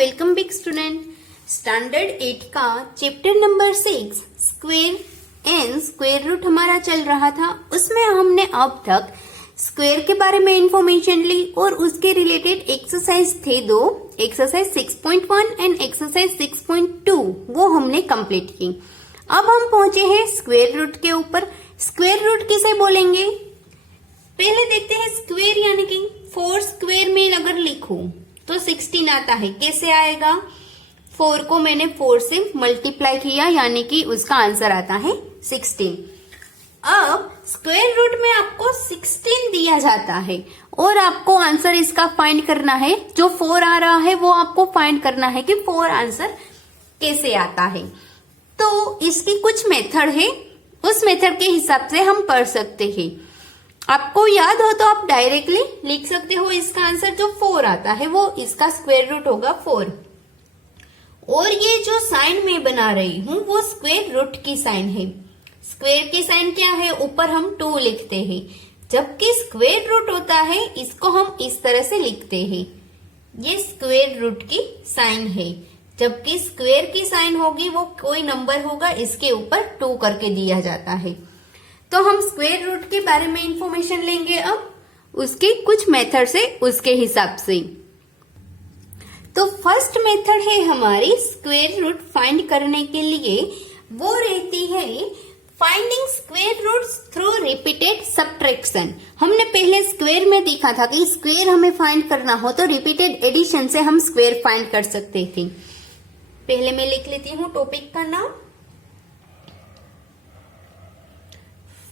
Welcome back student. Standard 8 का chapter number 6 square and square root हमारा चल रहा था। उसमें हमने अब तक स्क्वायर के बारे में इंफॉर्मेशन ली और उसके रिलेटेड एक्सरसाइज थे दो, एक्सरसाइज 6.1 एंड एक्सरसाइज 6.2, वो हमने कंप्लीट की। अब हम पहुंचे हैं स्क्वायर रूट के ऊपर। स्क्वायर रूट किसे बोलेंगे, पहले देखते हैं। स्क्वायर यानी कि 4 स्क्वायर में अगर लिखूं तो 16 आता है। कैसे आएगा, 4 को मैंने 4 से मल्टीप्लाई किया यानी कि उसका आंसर आता है 16। अब स्क्वायर रूट में आपको 16 दिया जाता है और आपको आंसर इसका फाइंड करना है। जो 4 आ रहा है वो आपको फाइंड करना है कि 4 आंसर कैसे आता है। तो इसकी कुछ मेथड है, उस मेथड के हिसाब से हम पढ़ सकते हैं। आपको याद हो तो आप डायरेक्टली लिख सकते हो इसका आंसर। जो 4 आता है वो इसका स्क्वायर रूट होगा 4। और ये जो साइन मैं बना रही हूं वो स्क्वायर रूट की साइन है। स्क्वायर की साइन क्या है, ऊपर हम 2 लिखते हैं, जबकि स्क्वायर रूट होता है इसको हम इस तरह से लिखते हैं। ये स्क्वायर रूट की साइन है, जबकि स्क्वायर की साइन होगी वो कोई नंबर होगा, इसके ऊपर 2 करके दिया जाता है। तो हम स्क्वायर रूट के बारे में इंफॉर्मेशन लेंगे अब, उसके कुछ मेथड से, उसके हिसाब से। तो फर्स्ट मेथड है हमारी स्क्वायर रूट फाइंड करने के लिए, वो रहती है finding square roots through repeated subtraction. हमने पहले स्क्वायर में देखा था कि स्क्वायर हमें फाइंड करना हो तो रिपीटेड एडिशन से हम स्क्वायर फाइंड कर सकते थे। पहले मैं लिख लेती हूँ टॉपिक का नाम,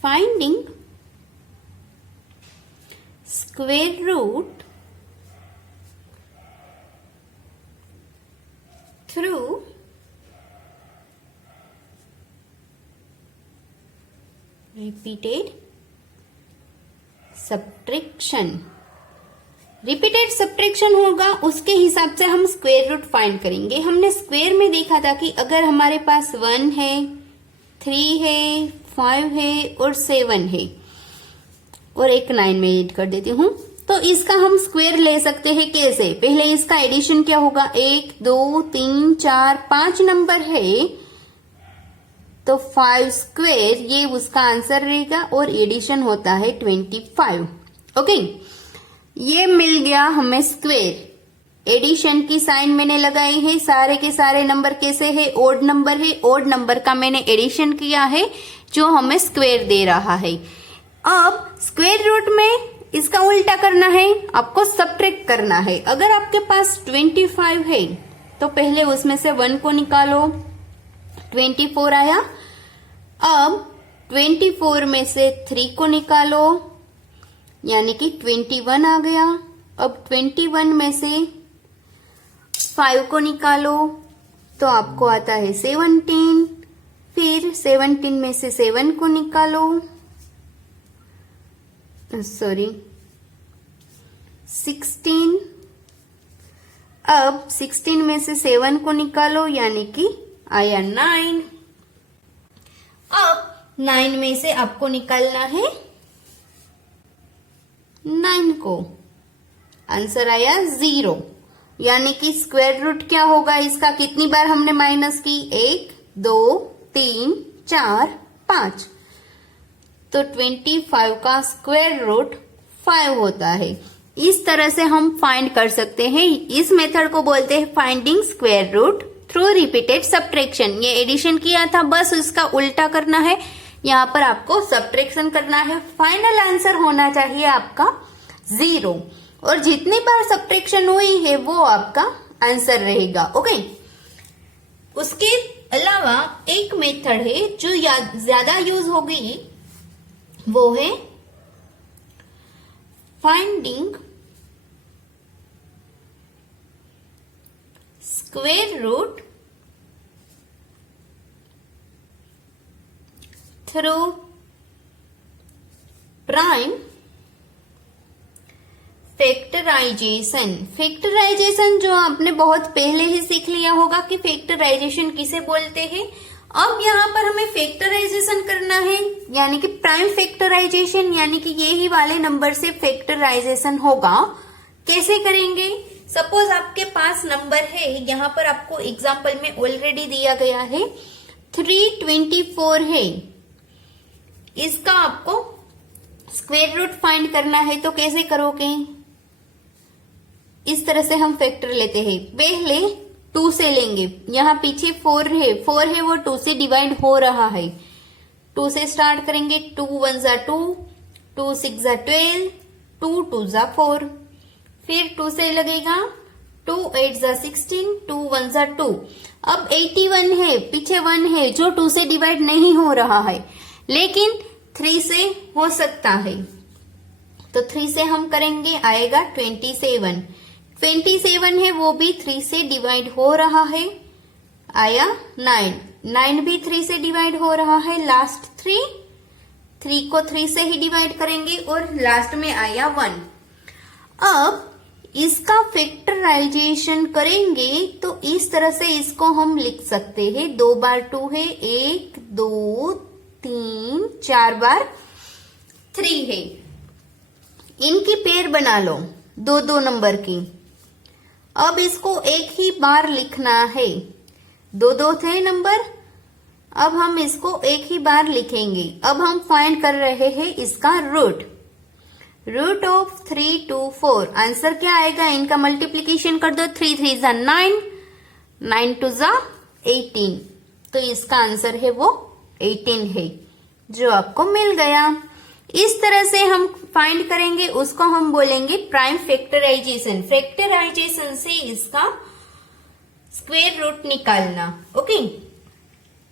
finding square root through repeated subtraction. Repeated subtraction होगा, उसके हिसाब से हम स्क्वायर रूट फाइंड करेंगे। हमने स्क्वायर में देखा था कि अगर हमारे पास 1 है, 3 है, 5 है और 7 है और एक 9 में ऐड कर देती हूँ, तो इसका हम स्क्वायर ले सकते हैं। कैसे, पहले इसका एडिशन क्या होगा, 1 2 3 4 5 नंबर है तो 5 स्क्वायर, ये उसका आंसर रहेगा और एडिशन होता है 25। ओके, ये मिल गया हमें स्क्वायर। एडिशन की साइन मैंने लगाई है। सारे के सारे नंबर कैसे है, ओड नंबर है, ओड नंबर का मैंने एडिशन किया है जो हमें स्क्वायर दे रहा है। अब स्क्वायर रूट में इसका उल्टा करना है, आपको सब्ट्रैक्ट करना है। अगर आपके पास 25 है तो पहले उसमें से 1 को निकालो, 24 आया। अब 24 में से 3 को निकालो यानी कि 21 आ गया। अब 21 में से 5 को निकालो तो आपको आता है 17। फिर 17 में से 7 को निकालो, सॉरी 16। अब 16 में से 7 को निकालो यानी कि आया 9। अब 9 में से आपको निकालना है 9 को, आंसर आया 0। यानी कि स्क्वायर रूट क्या होगा इसका, कितनी बार हमने माइनस की, 1 2 3 4 5, तो 25 का स्क्वायर रूट 5 होता है। इस तरह से हम फाइंड कर सकते हैं। इस मेथड को बोलते हैं finding square root through repeated subtraction. ये एडिशन किया था, बस उसका उल्टा करना है, यहाँ पर आपको सब्ट्रैक्शन करना है। फाइनल आंसर होना चाहिए आपका 0 और जितनी बार सब्ट्रैक्शन हुई है वो आपका आंसर रहेगा। ओके, उसके अलावा एक मेथड है जो ज्यादा यूज होगी, वो है finding square root through prime factorization. Factorization जो आपने बहुत पहले ही सीख लिया होगा कि फैक्टराइजेशन किसे बोलते हैं। अब यहाँ पर हमें फैक्टराइजेशन करना है, यानी कि प्राइम फैक्टराइजेशन, यानी कि यही वाले नंबर से फैक्टराइजेशन होगा। कैसे करेंगे, सपोज आपके पास नंबर है, यहाँ पर आपको एग्जाम्पल में ऑलरेडी दिया गया है 324 है, इसका आपको स्क्वायर रूट फाइंड करना है तो कैसे करोगे? इस तरह से हम फैक्टर लेते हैं, पहले 2 से लेंगे, यहाँ पीछे 4 है, 4 है वो 2 से डिवाइड हो रहा है, 2 से स्टार्ट करेंगे, 2 1 जा 2, 2 6 जा 12, 2 2 जा 4, फिर 2 से लगेगा, 2 8 जा 16, 2 1 जा 2। अब 81 है, पीछे 1 है जो 2 से डिवाइड नहीं हो रहा है, लेकिन 3 से हो सकता है, तो 3 से हम करेंगे, आएगा 27। 27 है वो भी 3 से डिवाइड हो रहा है, आया 9, 9 भी 3 से डिवाइड हो रहा है, लास्ट 3 को 3 से ही डिवाइड करेंगे और लास्ट में आया 1। अब इसका फैक्टराइजेशन करेंगे तो इस तरह से इसको हम लिख सकते हैं, 2 बार 2 है, 1 2 3 4 बार 3 है, इनकी पेयर बना लो 2 नंबर की। अब इसको एक ही बार लिखना है, 2 थे नंबर, अब हम इसको एक ही बार लिखेंगे। अब हम फाइंड कर रहे हैं इसका रूट ऑफ 3 2 4, आंसर क्या आएगा? इनका मल्टीप्लीकेशन कर दो, 3 3 जा 9, 9 2 जा 18, तो इसका आंसर है वो 18 है, जो आपको मिल गया। इस तरह से हम फाइंड करेंगे, उसको हम बोलेंगे प्राइम फैक्टराइजेशन। फैक्टराइजेशन से इसका स्क्वायर रूट निकालना, ओके,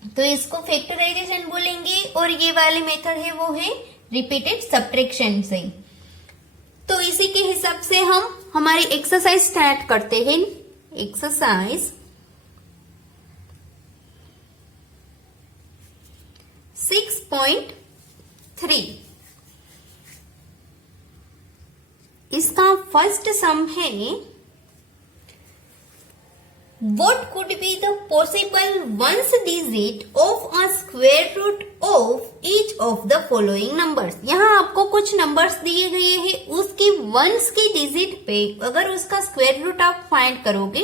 तो इसको फैक्टराइजेशन बोलेंगे। और ये वाली मेथड है वो है रिपीटेड सब्ट्रैक्शन से। तो इसी के हिसाब से हम हमारी एक्सरसाइज स्टार्ट करते हैं। एक्सरसाइज 6.3, इसका फर्स्ट सम है, what could be the possible ones digit of a square root of each of the following numbers। यहाँ आपको कुछ नंबर्स दिए गए हैं, उसकी वंस की डिजिट पे अगर उसका स्क्वायर रूट आप फाइंड करोगे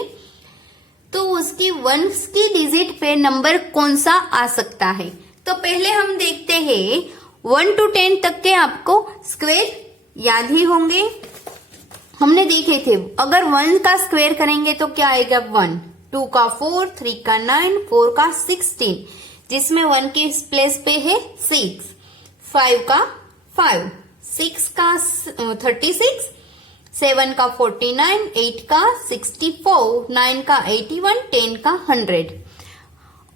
तो उसकी वंस की डिजिट पे नंबर कौन सा आ सकता है। तो पहले हम देखते हैं 1 to 10 तक के आपको स्क्वायर याद ही होंगे, हमने देखे थे। अगर 1 का स्क्वायर करेंगे तो क्या आएगा? 1, 2 का 4, 3 का 9, 4 का 16, जिसमें 1 के प्लेस पे है 6, 5 का 5, 6 का 36, 7 का 49, 8 का 64, 9 का 81, 10 का 100।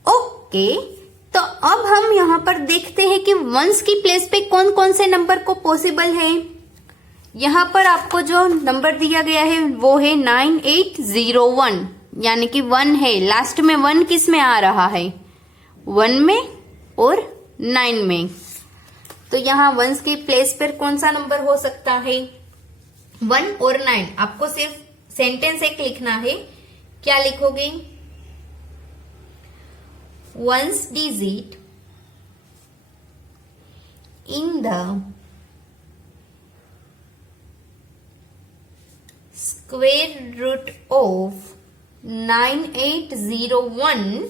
ओके, तो अब हम यहाँ पर देखते हैं कि वंस की प्लेस पे कौन कौन से नंबर को पॉसिबल है। यहाँ पर आपको जो नंबर दिया गया है वो है 9801, यानी कि 1 है, लास्ट में 1 किस में आ रहा है? 1 में और 9 में। तो यहाँ वंस की प्लेस पर कौन सा नंबर हो सकता है? 1 और 9। आपको सिर्फ सेंटेंस एक लिखना है, क्या लिखोगे? Ones digit in the square root of 9801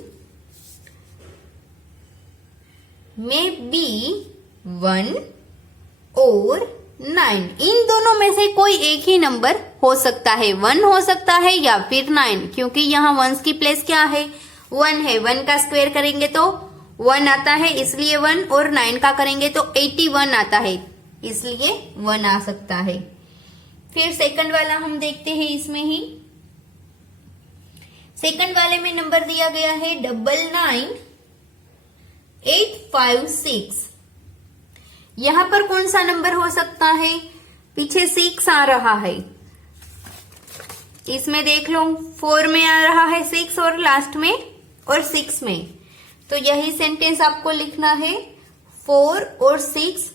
may be 1 और 9। इन दोनों में से कोई एक ही नंबर हो सकता है, 1 हो सकता है या फिर 9, क्योंकि यहाँ वंस की प्लेस क्या है? 1 है। 1 का स्क्वायर करेंगे तो 1 आता है, इसलिए 1, और 9 का करेंगे तो 81 आता है, इसलिए 1 आ सकता है। फिर सेकंड वाला हम देखते हैं, इसमें ही सेकंड वाले में नंबर दिया गया है 99856। यहां पर कौन सा नंबर हो सकता है? पीछे 6 आ रहा है, इसमें देख लो 4 में आ रहा है 6 और लास्ट में और 6 में, तो यही सेंटेंस आपको लिखना है, 4 और 6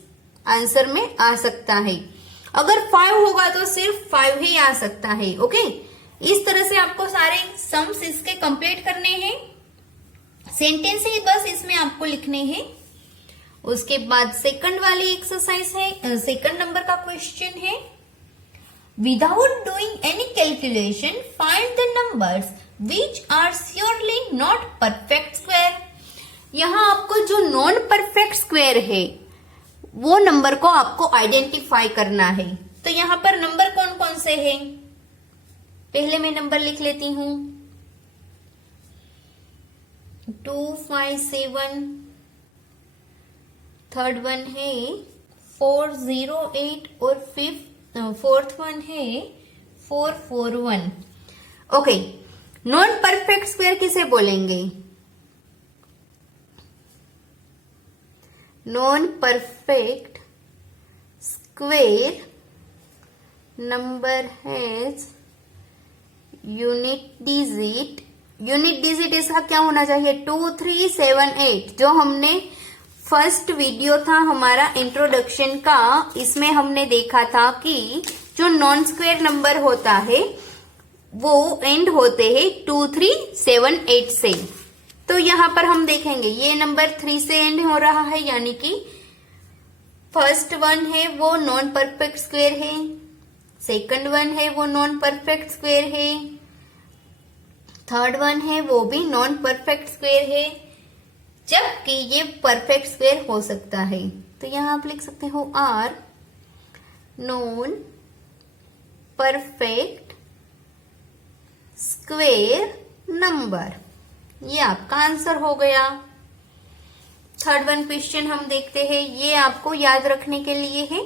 आंसर में आ सकता है। अगर 5 होगा तो सिर्फ 5 ही आ सकता है। ओके, इस तरह से आपको सारे सम्स इसके कंप्लीट करने हैं, सेंटेंस ही बस इसमें आपको लिखने हैं। उसके बाद सेकंड वाली एक्सरसाइज है, सेकंड नंबर का क्वेश्चन है, Without doing any calculation, find the numbers which are surely not perfect square. यहाँ आपको जो नॉन परफेक्ट स्क्वायर है वो नंबर को आपको आइडेंटिफाई करना है। तो यहाँ पर नंबर कौन कौन से हैं? पहले मैं नंबर लिख लेती हूं 257, थर्ड वन है 408 और फोर्थ वन है 441। ओके, नॉन परफेक्ट स्क्वायर किसे बोलेंगे? Non perfect square number has unit digit इसका क्या होना चाहिए? 2378। जो हमने फर्स्ट वीडियो था हमारा इंट्रोडक्शन का, इसमें हमने देखा था कि जो नॉन स्क्वायर नंबर होता है वो एंड होते हैं 2378 से। तो यहां पर हम देखेंगे ये नंबर 3 से एंड हो रहा है, यानी कि फर्स्ट वन है वो नॉन परफेक्ट स्क्वायर है, सेकंड वन है वो नॉन परफेक्ट स्क्वायर है, थर्ड वन है वो भी नॉन परफेक्ट स्क्वायर है, जबकि ये परफेक्ट स्क्वायर हो सकता है। तो यहां आप लिख सकते हो are non perfect square number. ये आपका आंसर हो गया। थर्ड वन क्वेश्चन हम देखते हैं, ये आपको याद रखने के लिए है।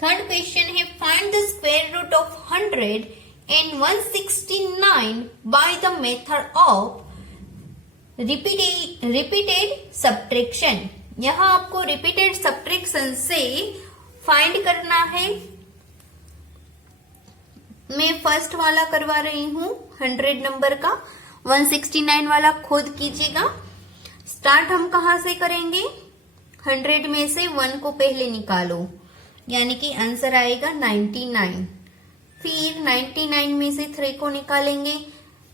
थर्ड क्वेश्चन है find the square root of 100 and 169 by the method of repeated subtraction। यहां आपको रिपीटेड सब्ट्रैक्शन से फाइंड करना है। मैं फर्स्ट वाला करवा रही हूं 100 नंबर का, 169 वाला खुद कीजिएगा। स्टार्ट हम कहां से करेंगे? 100 में से 1 को पहले निकालो, यानी कि आंसर आएगा 99। फिर 99 में से 3 को निकालेंगे।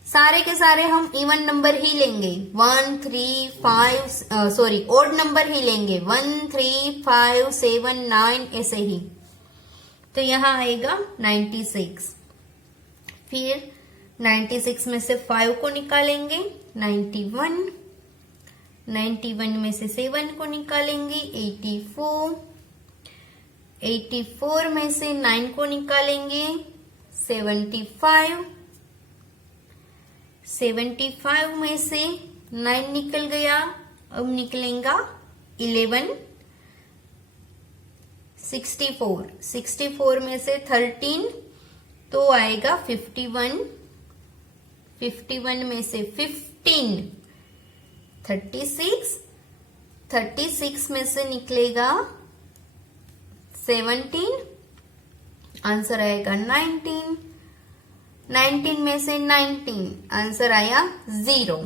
सारे के सारे हम इवन नंबर ही लेंगे, 1 3 5 सॉरी ओड नंबर ही लेंगे, 1 3 5 7 9 ऐसे ही। तो यहाँ आएगा 96। फिर 96 में से 5 को निकालेंगे 91, 91 में से 7 को निकालेंगे 84, 84 में से 9 को निकालेंगे 75, 75 में से 9 निकल गया, अब निकलेगा 11, 64, 64 में से 13 तो आएगा 51, 51 में से 15 36, 36 में से निकलेगा 17, आंसर आएगा 19, 19 में से 19 आंसर आया 0।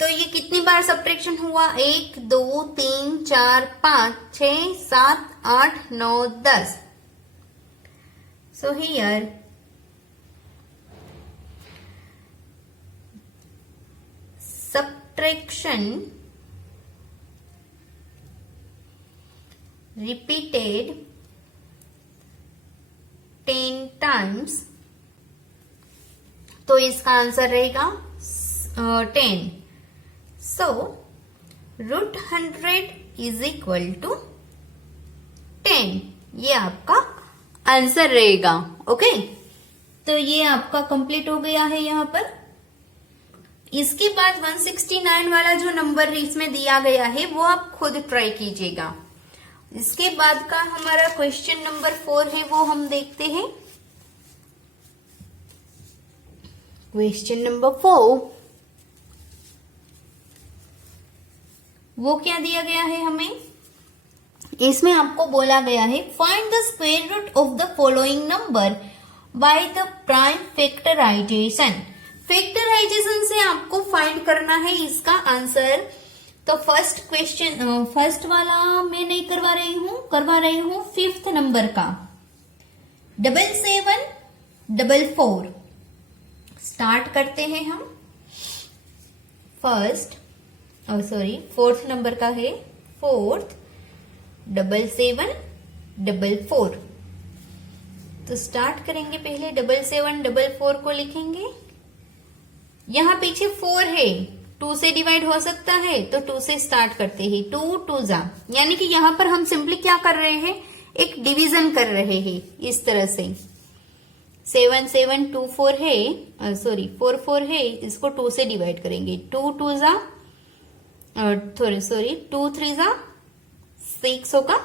तो ये कितनी बार सब्ट्रैक्शन हुआ? 1 2 3 4 5 6 7 8 9 10। So here subtraction repeated 10 times, तो इसका आंसर रहेगा 10। So root 100 is equal to 10, ये आपका आंसर रहेगा। ओके, तो ये आपका कंप्लीट हो गया है यहाँ पर। इसके बाद 169 वाला जो नंबर इसमें दिया गया है वो आप खुद ट्राई कीजिएगा। इसके बाद का हमारा क्वेश्चन नंबर 4 है वो हम देखते हैं। क्वेश्चन नंबर 4 वो क्या दिया गया है हमें? इसमें आपको बोला गया है find the square root of the following number by the prime factorization. Factorization से आपको फाइंड करना है इसका आंसर। तो फर्स्ट क्वेश्चन, फर्स्ट वाला मैं नहीं करवा रही हूं 5th नंबर का 7744। स्टार्ट करते हैं हम। फर्स्ट 4th नंबर का है 4th 77 44। तो स्टार्ट करेंगे, पहले 7744 को लिखेंगे। यहाँ पीछे 4 है, 2 से डिवाइड हो सकता है तो 2 से स्टार्ट करते हैं। 2 2 जा, यानी कि यहाँ पर हम सिंपली क्या कर रहे हैं, एक डिवीजन कर रहे हैं इस तरह से। 7 7 2 4 है, 4 4 है, इसको 2 से डिवाइड करेंगे। 2 2 जा, 2 3 जा 6 होगा,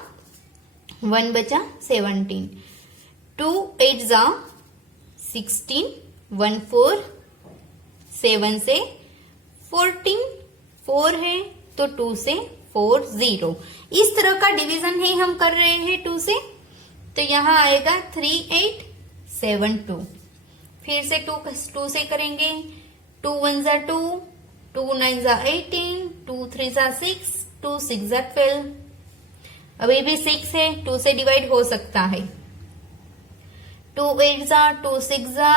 1 बचा 17। 2 8 जा 16, 1 4, 7 से 14, 4 है तो 2 से 4 0। इस तरह का डिवीजन ही हम कर रहे हैं 2 से। तो यहाँ आएगा 3 8 7 2। फिर से 2 से करेंगे। 2 1 जा 2, 2 9 जा 18, 2 3 जा 6, 2 6 जा 12। अभी भी 6 है, 2 से डिवाइड हो सकता है। 2 8 जा 2 6 जा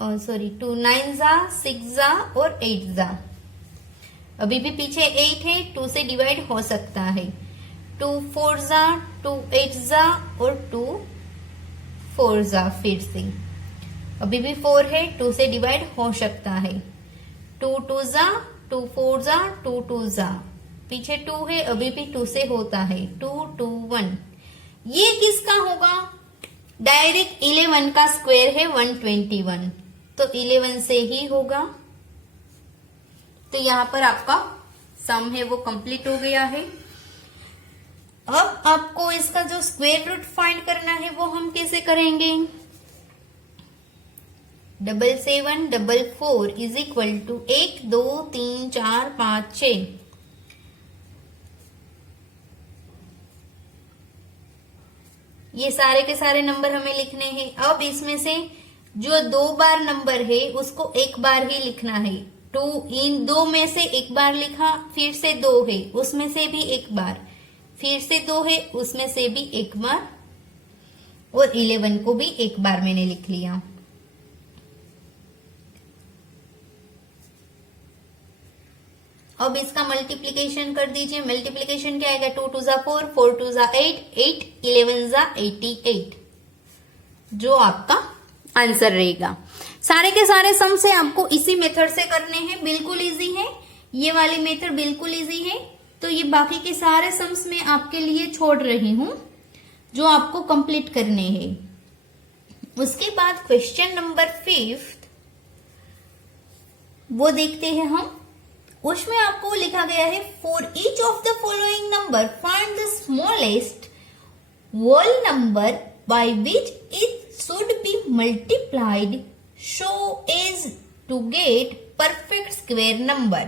2 9 जा 6 जा और 8 जा। अभी भी पीछे 8 है, 2 से डिवाइड हो सकता है। 2 4 जा 2 8 जा और 2 4 जा। फिर से अभी भी 4 है, 2 से डिवाइड हो सकता है। 2 2 जा 2 4 जा 2 2 जा। पीछे 2 है, अभी भी 2 से होता है। 2 2 1। ये किसका होगा, डायरेक्ट 11 का स्क्वायर है 121, तो 11 से ही होगा। तो यहाँ पर आपका सम है वो कंप्लीट हो गया है। अब आपको इसका जो स्क्वायर रूट फाइंड करना है वो हम कैसे करेंगे। 7744 इज इक्वल टू 1 2 3 4 5 6। ये सारे के सारे नंबर हमें लिखने हैं। अब इसमें से जो 2 बार नंबर है उसको एक बार ही लिखना है। 2 इन 2 में से एक बार लिखा, फिर से 2 है उसमें से भी एक बार, फिर से 2 है उसमें से भी एक बार, और 11 को भी एक बार मैंने लिख लिया। अब इसका मल्टीप्लिकेशन कर दीजिए। मल्टीप्लिकेशन क्या आएगा, 2 2 जा 4, 4 2 जा 8, 8 11 जा 88, जो आपका आंसर रहेगा। सारे के सारे सम से आपको इसी मेथड से करने हैं, बिल्कुल इजी है। ये वाली मेथड बिल्कुल इजी है। तो ये बाकी के सारे सम्स मैं आपके लिए छोड़ रही हूं जो आपको कंप्लीट करने हैं। उसके बाद क्वेश्चन नंबर 5 वो देखते हैं हम। उसमें आपको लिखा गया है, for each of the following number find the smallest whole number by which it should be multiplied so as to get perfect square number.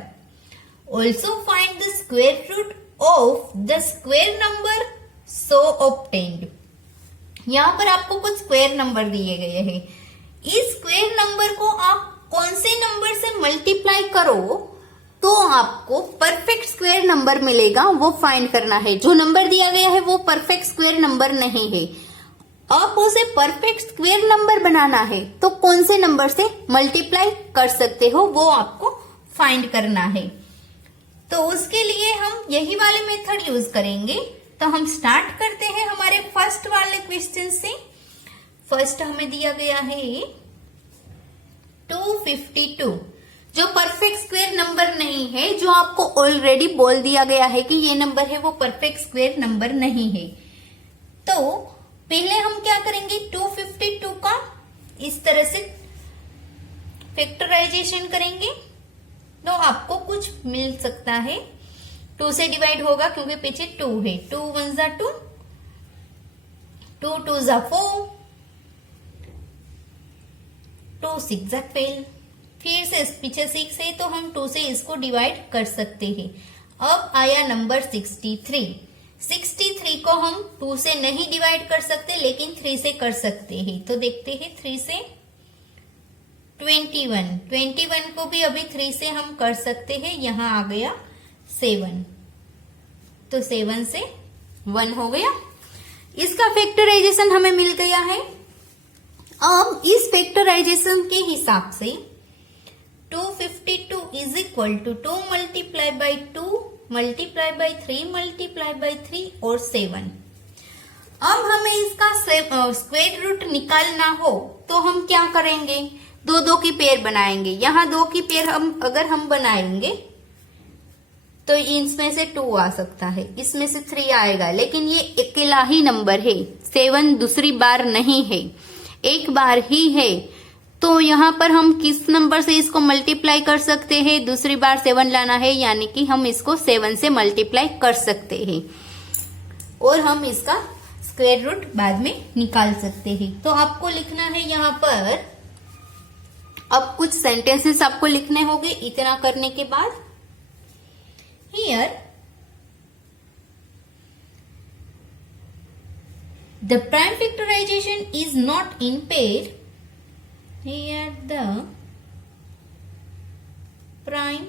Also find the square root of the square number so obtained. यहाँ पर आपको कुछ square number दिए गए हैं। इस square number को आप कौन से नंबर से मल्टीप्लाई करो तो आपको परफेक्ट स्क्वायर नंबर मिलेगा, वो फाइंड करना है। जो नंबर दिया गया है वो परफेक्ट स्क्वायर नंबर नहीं है। आप उसे परफेक्ट स्क्वायर नंबर बनाना है तो कौन से नंबर से मल्टीप्लाई कर सकते हो वो आपको फाइंड करना है। तो उसके लिए हम यही वाले मेथड यूज करेंगे। तो हम स्टार्ट करते हैं हमारे फर्स्ट वाले क्वेश्चन से। फर्स्ट हमें दिया गया है 252, जो परफेक्ट स्क्वायर नंबर नहीं है, जो आपको ऑलरेडी बोल दिया गया है कि ये नंबर है वो परफेक्ट स्क्वायर नंबर नहीं है। तो पहले हम क्या करेंगे, 252 का इस तरह से फैक्टराइजेशन करेंगे तो आपको कुछ मिल सकता है। 2 से डिवाइड होगा क्योंकि पीछे 2 है। 2 1 जा 2, 2 2 जा 4, 2 6 जा 12। फिर से पीछे 6 है तो हम 2 से इसको डिवाइड कर सकते हैं। अब आया नंबर 63। 63 को हम 2 से नहीं डिवाइड कर सकते लेकिन 3 से कर सकते हैं। तो देखते हैं 3 से 21 को भी अभी 3 से हम कर सकते हैं। यहाँ आ गया 7, तो 7 से 1 हो गया। इसका फैक्टराइजेशन हमें मिल गया है। अब इस फैक्टराइजेशन के हिसाब से 252 is equal to 2 multiply by 2 multiply by 3 multiply by 3 और 7। अब हमें इसका स्क्वायर रूट निकालना हो तो हम क्या करेंगे, दो दो की पेयर बनाएंगे। यहाँ दो की पेयर अगर हम बनाएंगे तो इसमें से 2 आ सकता है, इसमें से 3 आएगा, लेकिन ये अकेला ही नंबर है, 7 दूसरी बार नहीं है, एक बार ही है। तो यहाँ पर हम किस नंबर से इसको मल्टीप्लाई कर सकते हैं, दूसरी बार 7 लाना है, यानी कि हम इसको 7 से मल्टीप्लाई कर सकते हैं और हम इसका स्क्वायर रूट बाद में निकाल सकते हैं। तो आपको लिखना है यहाँ पर, अब कुछ सेंटेंसेस आपको लिखने होंगे इतना करने के बाद। Here, the prime factorization is not in pair. Here, the prime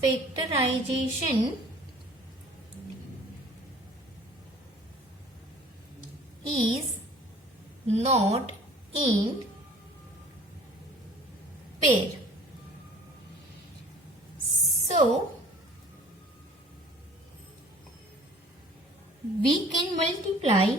factorization is not in pair. So, we can multiply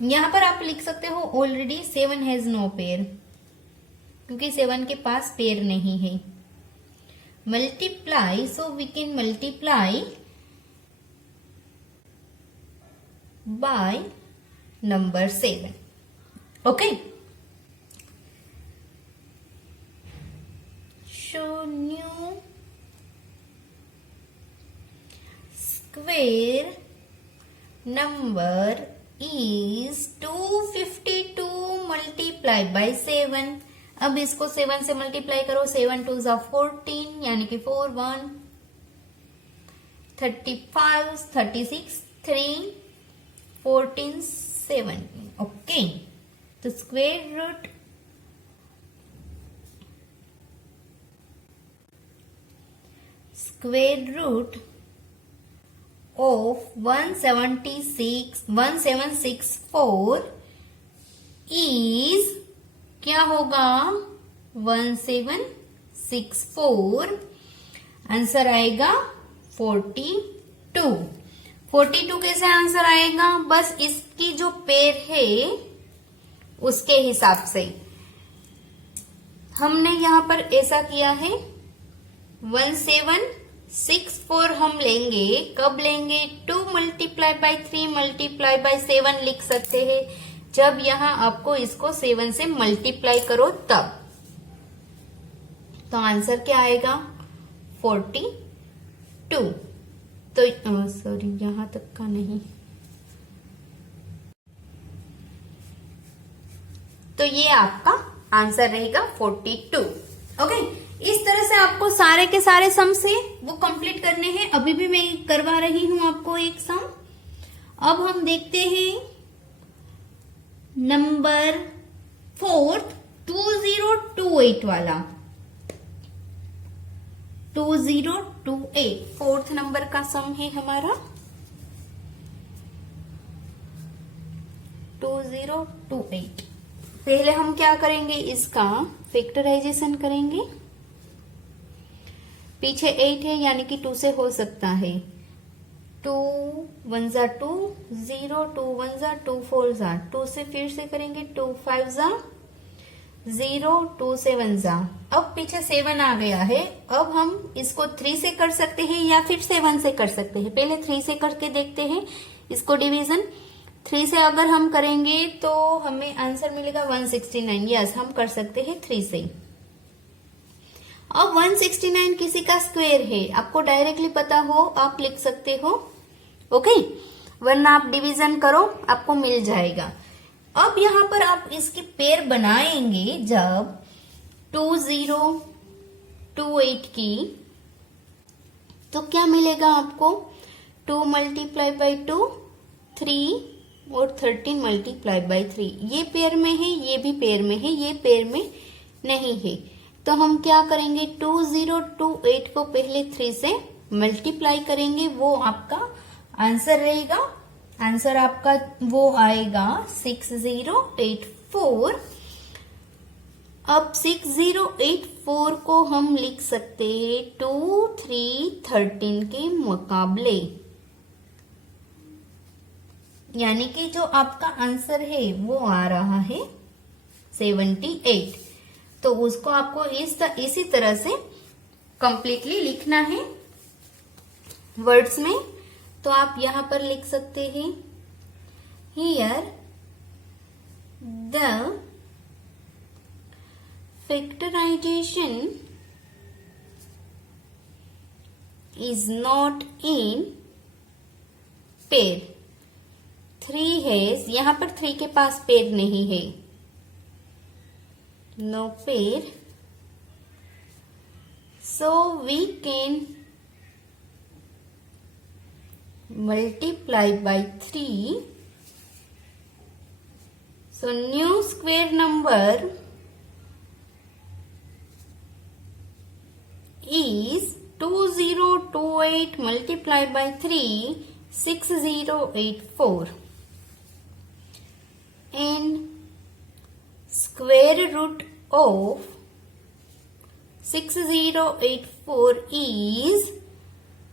यहाँ पर आप लिख सकते हो ऑलरेडी 7 हैज नो पेयर, क्योंकि 7 के पास पेयर नहीं है। Multiply, so we can multiply by number 7. Okay. So new square number is 252 multiplied by 7. अब इसको 7 से मल्टीप्लाई करो, 7 2 जा 14, यानी कि 4 1 35 36 3 14 17. ओके, तो स्क्वायर रूट ऑफ 1764 इज क्या होगा, 1764, आंसर आएगा 42। 42 कैसे आंसर आएगा, बस इसकी जो पेयर है उसके हिसाब से हमने यहां पर ऐसा किया है। 1764 हम लेंगे, कब लेंगे, 2 मल्टीप्लाई बाय 3 मल्टीप्लाई बाय 7 लिख सकते हैं, जब यहां आपको इसको 7 से मल्टीप्लाई करो तब। तो आंसर क्या आएगा, 42। तो सॉरी, यहां तक का नहीं, तो ये आपका आंसर रहेगा 42। ओके, इस तरह से आपको सारे के सारे सम से वो कंप्लीट करने हैं। अभी भी मैं करवा रही हूं आपको एक सम। अब हम देखते हैं नंबर 4 2028 वाला। 2028 4th नंबर का सम है हमारा 2028। पहले हम क्या करेंगे, इसका फैक्टराइजेशन करेंगे। पीछे 8 है, यानी कि 2 से हो सकता है। 2 1 जा 2 0, 2 1 जा 2 4 जा 2 से फिर से करेंगे, 2 5 जा 0, 2 7 जा। अब पीछे 7 आ गया है, अब हम इसको 3 से कर सकते हैं या फिर 7 से कर सकते हैं। पहले 3 से करके देखते हैं इसको डिवीजन। 3 से अगर हम करेंगे तो हमें आंसर मिलेगा 169। यस, हम कर सकते हैं 3 से। अब 169 किसी का स्क्वायर है, आपको डायरेक्टली पता हो आप लिख सकते हो, ओके, वरना आप डिवीजन करो, आपको मिल जाएगा। अब यहां पर आप इसकी पेयर बनाएंगे जब 2028 की, तो क्या मिलेगा आपको, 2 मल्टीप्लाई बाई 2 3 और 13 मल्टीप्लाई बाई 3। ये पेयर में है, ये भी पेयर में है, ये पेयर में नहीं है। तो हम क्या करेंगे, 2028 को पहले 3 से मल्टीप्लाई करेंगे, वो आपका आंसर रहेगा। आंसर आपका वो आएगा 6084। अब 6084 को हम लिख सकते हैं 2, 3, 13 के मुकाबले, यानी कि जो आपका आंसर है वो आ रहा है 78। तो उसको आपको इसी तरह से कंप्लीटली लिखना है वर्ड्स में। तो आप यहां पर लिख सकते हैं, here the factorization is not in pair. 3 है, यहां पर 3 के पास पेयर नहीं है, no pair, so we can multiply by 3. So new square number is 2028 multiplied by 3, 6084, and square root of 6084 is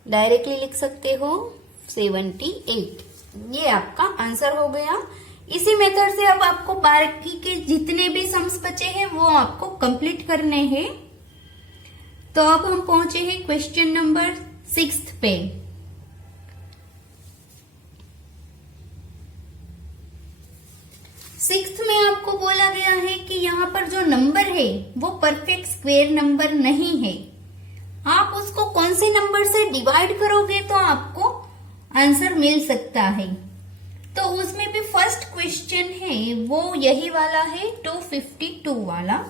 directly लिख सकते हो 78। ये आपका आंसर हो गया। इसी मेथड से अब आपको बाकी के जितने भी सम्स बचे हैं वो आपको कंप्लीट करने हैं। तो अब हम पहुंचे हैं क्वेश्चन नंबर 6 पे। सिक्स्थ में आपको बोला गया है कि यहाँ पर जो नंबर है वो परफेक्ट स्क्वायर नंबर नहीं है। आप उसको कौन से नंबर से डिवाइड करोगे तो आपको आंसर मिल सकता है। तो उसमें भी फर्स्ट क्वेश्चन है वो यही वाला है 252 वाला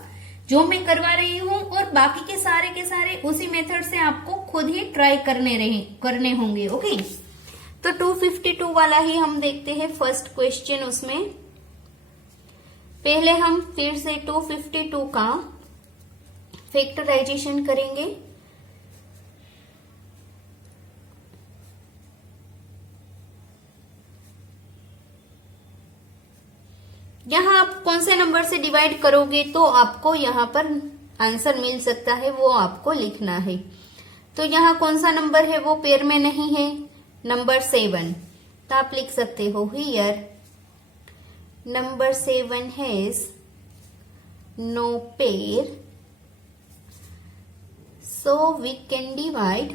जो मैं करवा रही हूँ, और बाकी के सारे उसी मेथड से आपको खुद ही ट्राई करने होंगे। ओके, तो 252 वाला ही हम देखते हैं फर्स्ट क्वेश्चन। उसमें पहले हम फिर से 252 का फैक्टराइजेशन करेंगे। यहां आप कौन से नंबर से डिवाइड करोगे तो आपको यहां पर आंसर मिल सकता है, वो आपको लिखना है। तो यहां कौन सा नंबर है वो पेयर में नहीं है, नंबर 7। तो आप लिख सकते हो here number 7 has no pair, so we can divide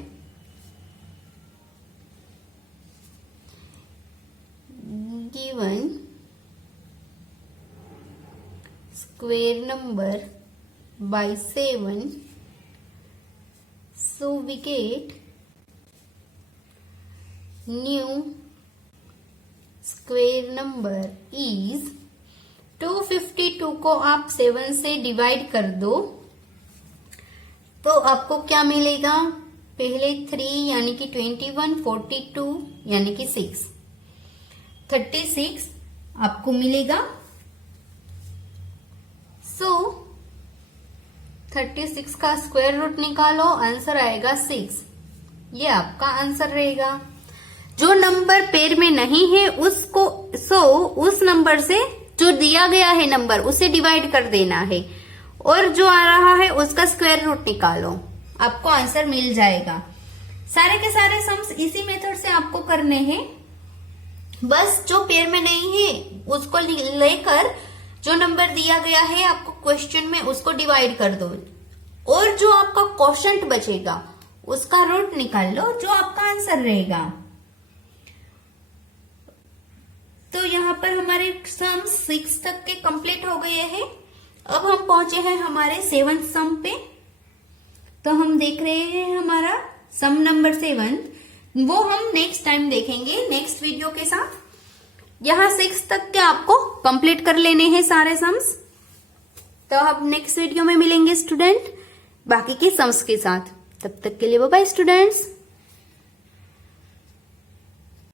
given square number by 7, so we get new square number is 252 को आप 7 से डिवाइड कर दो तो आपको क्या मिलेगा, पहले 3 यानी कि 21, 42 यानी कि 6, 36 आपको मिलेगा। सो 36 का स्क्वायर रूट निकालो, आंसर आएगा 6। ये आपका आंसर रहेगा। जो नंबर पेयर में नहीं है उसको उस नंबर से जो दिया गया है नंबर उसे डिवाइड कर देना है, और जो आ रहा है उसका स्क्वायर रूट निकालो, आपको आंसर मिल जाएगा। सारे के सारे सम्स इसी मेथड से आपको करने हैं। बस जो पेयर में नहीं है उसको लेकर जो नंबर दिया गया है आपको क्वेश्चन में उसको डिवाइड कर दो, और जो आपका क्वोशंट बचेगा उसका रूट निकाल लो, जो आपका आंसर रहेगा। तो यहाँ पर हमारे सम 6 तक के कंप्लीट हो गए हैं। अब हम पहुंचे हैं हमारे 7th सम पे। तो हम देख रहे हैं हमारा सम नंबर 7, वो हम नेक्स्ट टाइम देखेंगे नेक्स्ट वीडियो के साथ। यहाँ 6 तक के आपको कंप्लीट कर लेने हैं सारे सम्स। तो अब नेक्स्ट वीडियो में मिलेंगे स्टूडेंट बाकी के सम्स के साथ। तब तक के लिए बाय बाय स्टूडेंट्स।